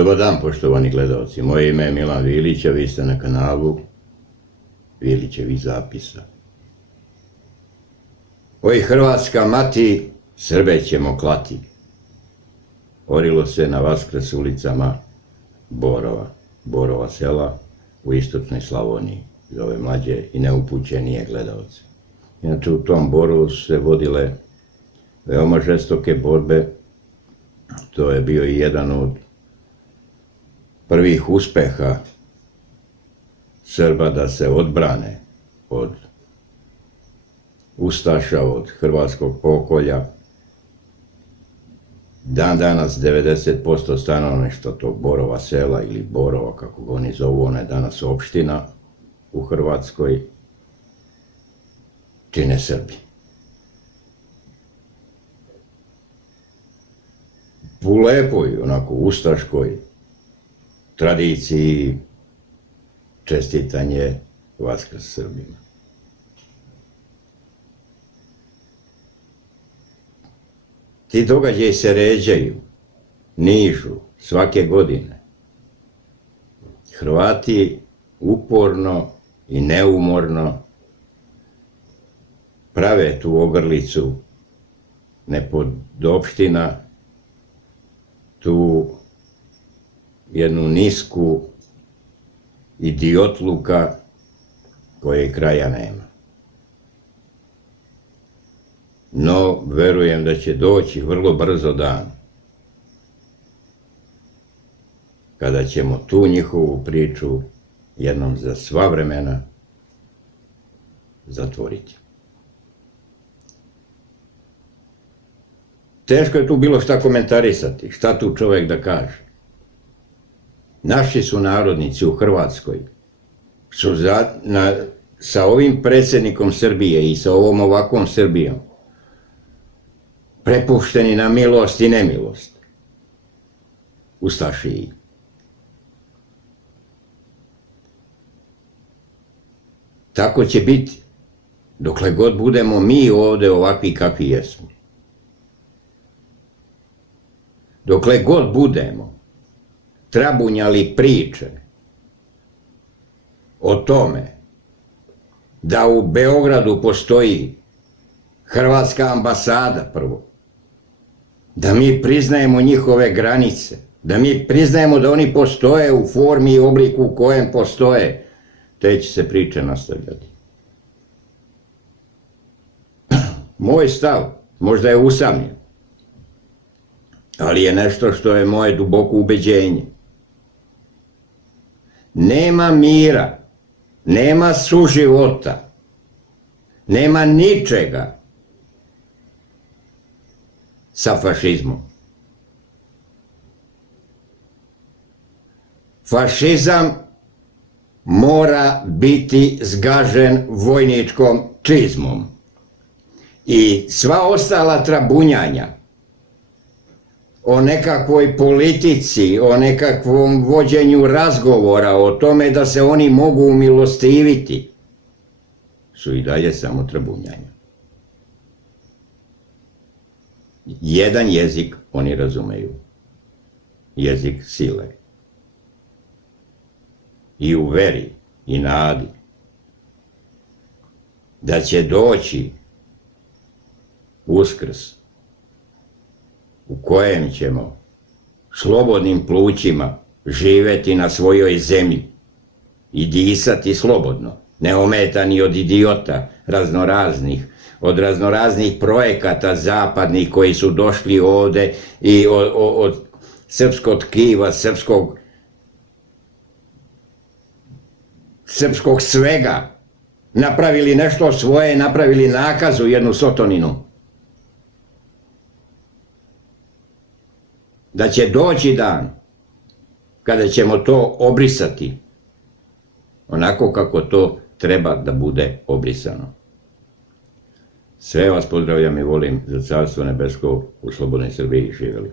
Dobar dan, poštovani gledalci. Moje ime je Milan Vilić, a vi ste na kanalu Vilićevih zapisa. Oj, Hrvatska mati, Srbe ćemo klati. Orilo se na Vaskrs ulicama Borova sela u istočnoj Slavoniji, za ove mlađe i neupućenije gledalce. Inače, u tom Borovu su se vodile veoma žestoke borbe. To je bio i jedan od prvih uspeha Srba da se odbrane od ustaša, od hrvatskog pokolja. Dan danas 90% stanovništva tog Borova sela ili Borova, kako ga oni zovu, ona je danas opština u Hrvatskoj, čine Srbi. U lepoj, onako ustaškoj tradiciji čestitanje Vaskrs Srbima. Ti događaji se ređaju, nižu svake godine. Hrvati uporno i neumorno prave tu ogrlicu nepodopština, tu jednu nisku idiotluka koje kraja nema. No, verujem da će doći vrlo brzo dan kada ćemo tu njihovu priču jednom za sva vremena zatvoriti. Teško je tu bilo šta komentarisati, šta tu čovjek da kaže. Naši su narodnici u Hrvatskoj su sa ovim predsjednikom Srbije i sa ovom ovakvom Srbijom prepušteni na milost i nemilost ustašiji. Tako će biti dokle god budemo mi ovdje ovakvi kakvi jesmo. Dokle god budemo trabunjali priče o tome da u Beogradu postoji hrvatska ambasada prvo, da mi priznajemo njihove granice, da mi priznajemo da oni postoje u formi i obliku u kojem postoje, te će se priče nastavljati. Moj stav možda je usamljen, ali je nešto što je moje duboko ubeđenje. Nema mira, nema suživota, nema ničega sa fašizmom. Fašizam mora biti zgažen vojničkom čizmom i sva ostala trabunjanja o nekakvoj politici, o nekakvom vođenju razgovora, o tome da se oni mogu umilostiviti, su i dalje samo trabunjanja. Jedan jezik oni razumeju, jezik sile. I u veri i nadi da će doći Uskrs u kojem ćemo slobodnim plućima živeti na svojoj zemlji i disati slobodno, neometani od idiota raznoraznih, od raznoraznih projekata zapadnih koji su došli ovde i od srpskog tkiva, srpskog svega, napravili nešto svoje, napravili nakazu, jednu sotoninu. Da će doći dan kada ćemo to obrisati onako kako to treba da bude obrisano. Sve vas pozdravljam i volim za Carstvo nebesko u slobodnoj Srbiji. Živjeli.